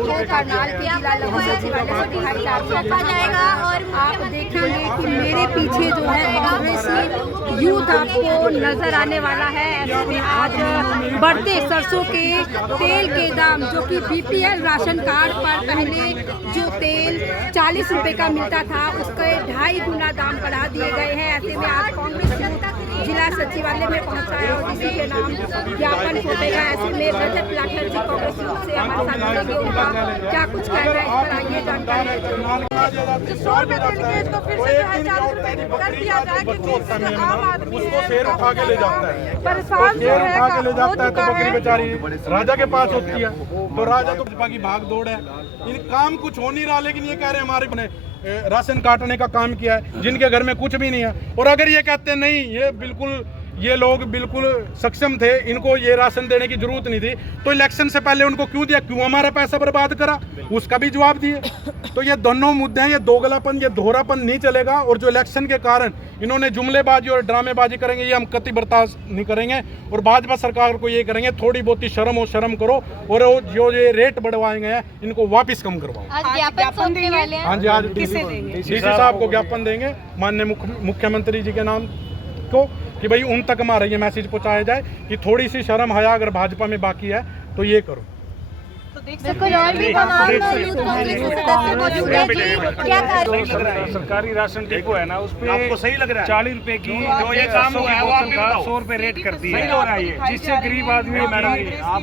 आपको करनाल के जिला लघु सचिवालय से दिखाई जाएगा। और आप देखेंगे कि मेरे पीछे जो है कांग्रेसी यूथ आपको नजर आने वाला है। ऐसे में आज बढ़ते सरसों के तेल के दाम, जो कि बीपीएल राशन कार्ड पर पहले जो तेल 40 रुपए का मिलता था उसके 2.5 गुना दाम बढ़ा दिए गए हैं। ऐसे में आज कांग्रेस जिला सचिवालय में पहुंचा है और इसी के नाम ज्ञापन सौंपेगा। ऐसे में रजत लाठर जी कांग्रेस से हमारे साथ जुड़ेंगे, उनका क्या कुछ कहना है इस पर आइए जानकारी। 100 रुपए तेल के तो फिर से 40 रुपए कर दिया जाए कि जिससे आम आदमी उसको शेर उठा के ले जाता है, परेशान शेर उठा के ले जाता है तो बकरी बेचारी राजा के पास होती है। तो राजा तो भागी भाग दौड़ है, इन काम कुछ हो नहीं रहा। लेकिन ये कह रहे हैं हमारे ने राशन काटने का काम किया है, जिनके घर में कुछ भी नहीं है। और अगर ये कहते नहीं ये लोग बिल्कुल सक्षम थे, इनको ये राशन देने की जरूरत नहीं थी, तो इलेक्शन से पहले उनको क्यों दिया, क्यों हमारा पैसा बर्बाद करा, उसका भी जवाब दिए। तो ये दोनों मुद्दे हैं, ये दोगलापन, ये दोहरापन नहीं चलेगा। और जो इलेक्शन के कारण इन्होंने जुमलेबाजी और ड्रामेबाजी करेंगे, ये हम कतई बर्दाश्त नहीं करेंगे। और भाजपा सरकार को ये करेंगे, थोड़ी बहुत ही शर्म हो, शर्म करो। और जो ये रेट बढ़वाए गए हैं इनको वापिस कम करवाओ। हाँ जी, आज डीसी साहब को ज्ञापन देंगे, माननीय मुख्यमंत्री जी के नाम को, कि भाई उन तक हमारा ये मैसेज पहुंचाया जाए कि थोड़ी सी शर्म हया अगर भाजपा में बाकी है तो ये करो। सरकारी राशन डिपो है ना, उस पे आपको सही लग रहा है 40 रुपए की जो ये काम हुआ है वो आप 100 रुपए रेट कर दी है, सही हो रहा है ये, जिससे गरीब आदमी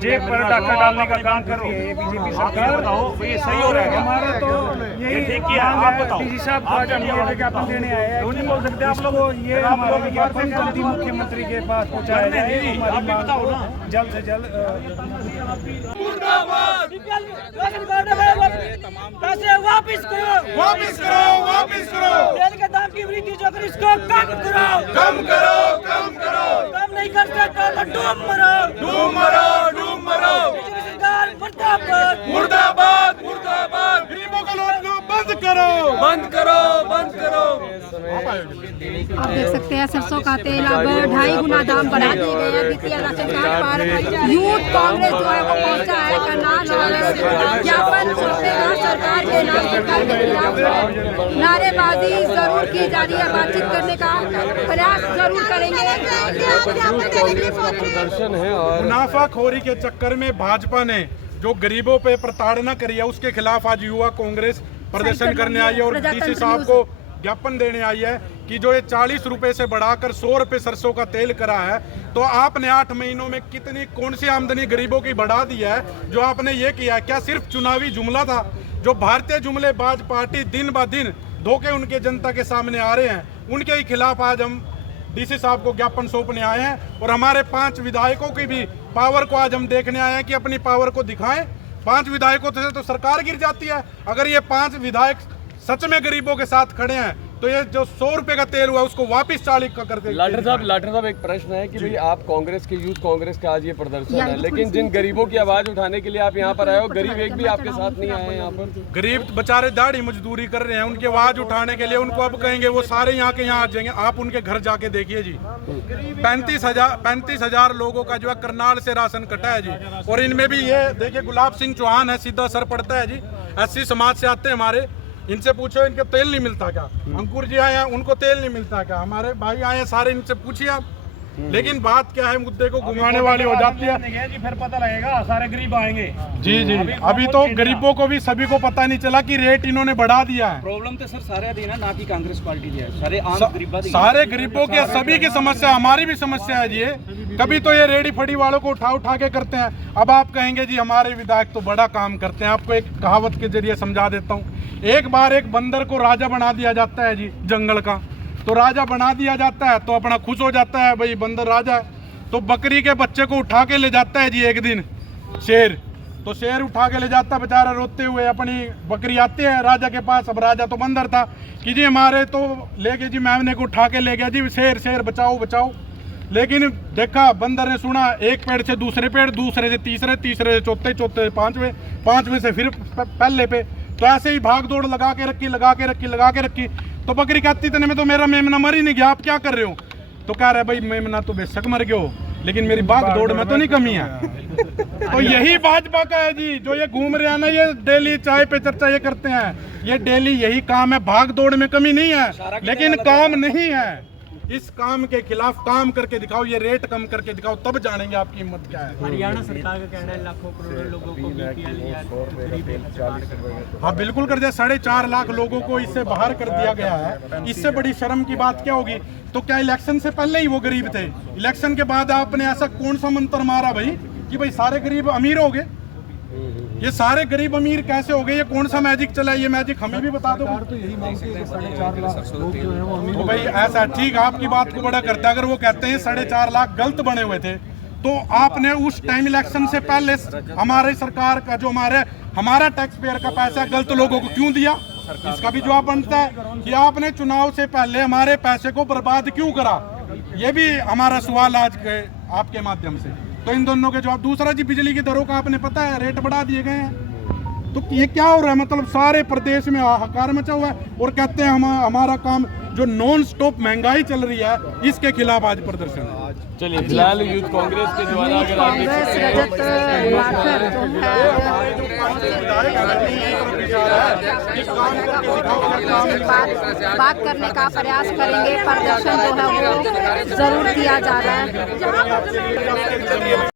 जेब पर डाका डालने का काम कर रही है बीजेपी सरकार। बताओ ये सही हो रहा है। हमारा तो यही ठीक किया, आप बताओ। डीसी साहब आज हम ये विज्ञापन देने आए हैं, नहीं बोल सकते आप लोग, ये हमारा विज्ञापन जल्दी मुख्यमंत्री के पास पहुँचाया जाए, आप भी बताओ ना जल्द से जल्द। पैसे वापिस करो, वापिस करो, वापिस करो। तेल के दाम की वृद्धि जो कर इसको कम करो, कम करो, कम करो। कम नहीं कर सकते तो डूब मरो, डूब मरो, डूब मरो। बीजेपी सरकार मुर्दाबाद, मुर्दाबाद, मुर्दाबाद। गरीबों को लूटना बंद करो, बंद करो, बंद करो। आप देख सकते हैं सरसों का तेल अब 2.5 गुना दाम बढ़ा दिए गए हैं। बीपीएल राशन कार्ड पर यूथ कांग्रेस जो है वो पहुंचा है करनाल और ज्ञापन सौंपेगा सरकार के नाम, सरकार के खिलाफ नारेबाजी जरूर की जा रही है, बातचीत करने का प्रयास जरूर करेंगे। मुनाफाखोरी के चक्कर में भाजपा ने जो गरीबों पे प्रताड़ना करी है उसके खिलाफ आज युवा कांग्रेस प्रदर्शन करने आई है और डीसी साहब को ज्ञापन देने आई है कि जो ये 40 रुपए से बढ़ाकर 100 रुपए सरसों का तेल करा है, तो आपने 8 महीनों में कौन सी आमदनी गरीबों की बढ़ा दी है जो आपने ये किया है? क्या सिर्फ चुनावी जुमला था? जो भारतीय जुमलेबाज पार्टी दिन ब दिन धोखे उनके जनता के सामने आ रहे हैं, उनके ही खिलाफ आज हम डीसी साहब को ज्ञापन सौंपने आए हैं। और हमारे 5 विधायकों की भी पावर को आज हम देखने आए हैं कि अपनी पावर को दिखाएं। 5 विधायकों से तो सरकार गिर जाती है। अगर ये 5 विधायक सच में गरीबों के साथ खड़े हैं तो ये जो 100 रुपए का तेल हुआ उसको वापस 40 का करके। लाठर साहब एक प्रश्न है कि भाई आप कांग्रेस के यूथ कांग्रेस का आज ये प्रदर्शन है, लेकिन जिन गरीबों की आवाज उठाने के लिए आप यहाँ पर आए हो, गरीब एक भी आपके साथ नहीं आए हैं यहाँ पर। गरीब बेचारे दाढ़ी मजदूरी कर रहे हैं, उनकी आवाज उठाने के लिए उनको अब कहेंगे वो सारे यहाँ के यहाँ आ जाएंगे। आप उनके घर जाके देखिए जी, 35,000 लोगों का जो है करनाल से राशन कटा है जी। और इनमें भी ये देखिए गुलाब सिंह चौहान है, सीधा सर पड़ता है जी, 80 समाज से आते हैं हमारे। इनसे पूछो इनके तेल नहीं मिलता क्या? अंकुर जी आए हैं, उनको तेल नहीं मिलता क्या? हमारे भाई आए हैं सारे, इनसे पूछिए आप। लेकिन बात क्या है, मुद्दे को घुमाने वाली हो जाती है जी, फिर पता लगेगा सारे गरीब आएंगे। जी जी, अभी तो गरीबों को भी सभी को पता नहीं चला कि रेट इन्होंने बढ़ा दिया है। प्रॉब्लम तो सर सारे दी ना कि कांग्रेस पार्टी दी है, सारे गरीबों की सभी की समस्या, हमारी भी समस्या है जी। कभी तो ये रेडी फड़ी वालों को उठा के करते हैं। अब आप कहेंगे जी हमारे विधायक तो बड़ा काम करते हैं। आपको एक कहावत के जरिए समझा देता हूँ। एक बार एक बंदर को राजा बना दिया जाता है जी जंगल का, तो राजा बना दिया जाता है तो अपना खुश हो जाता है, भाई बंदर राजा है। तो बकरी के बच्चे को उठा के ले जाता है जी एक दिन शेर, तो शेर उठा के ले जाता है, बेचारा रोते हुए अपनी बकरी आती है राजा के पास। अब राजा तो बंदर था कि जी हमारे तो लेके जी मैंने को उठा के ले गया जी, शेर शेर बचाओ बचाओ। लेकिन देखा बंदर ने सुना, एक पेड़ से दूसरे पेड़, दूसरे से तीसरे, तीसरे से चौथे, चौथे से पांचवें, पांचवें से फिर पहले पे। तो ऐसे ही भाग दौड़ लगा के रखी। तो बकरी कहती इतने में तो मेरा मेमना मर ही नहीं गया, आप क्या कर रहे हो? तो कह रहे भाई मेमना तो बेशक मर गया हो, लेकिन मेरी भाग दौड़ में तो नहीं कमी है। तो यही भाजपा का है जी, जो ये घूम रहे हैं ना, ये डेली चाय पे चर्चा ये करते हैं, ये डेली यही काम है। भाग दौड़ में कमी नहीं है, लेकिन काम नहीं है। इस काम के खिलाफ काम करके दिखाओ, ये रेट कम करके दिखाओ, तब जानेंगे आपकी हिम्मत क्या है। हरियाणा सरकार का कहना है लाखों करोड़ों लोगों को बीपीएल या हाँ बिल्कुल कर दिया, 4.5 लाख लोगों को इससे बाहर कर दिया गया है। इससे बड़ी शर्म की बात क्या होगी? तो क्या इलेक्शन से पहले ही वो गरीब थे? इलेक्शन के बाद आपने ऐसा कौन सा मंत्र मारा भाई कि भाई सारे गरीब अमीर हो गए? ये सारे गरीब अमीर कैसे हो गए? ये कौन सा मैजिक चला? ये मैजिक हमें भी बता दो। तो यही मांगते हैं 4.5 लाख लोग जो हैं वो अमीर। तो भाई ऐसा ठीक, आपकी बात को बड़ा करता है। अगर वो कहते हैं 4.5 लाख गलत बने हुए थे, तो आपने उस टाइम इलेक्शन से पहले हमारी सरकार का जो हमारा टैक्स पेयर का पैसा गलत लोगों को क्यों दिया? इसका भी जवाब बनता है कि आपने चुनाव से पहले हमारे पैसे को बर्बाद क्यों करा? ये भी हमारा सवाल आज के आपके माध्यम से। तो इन दोनों के जवाब। दूसरा जी, बिजली की दरों का आपने पता है रेट बढ़ा दिए गए हैं। तो ये क्या हो रहा है? मतलब सारे प्रदेश में हाहाकार मचा हुआ है और कहते हैं हमारा काम, जो नॉन स्टॉप महंगाई चल रही है, इसके खिलाफ आज प्रदर्शन है। चलिए, फिलहाल यूथ कांग्रेस के द्वारा अगर आप देख सकते हैं बात करने का प्रयास करेंगे। प्रदर्शन जो है वो जरूर किया जा रहा है।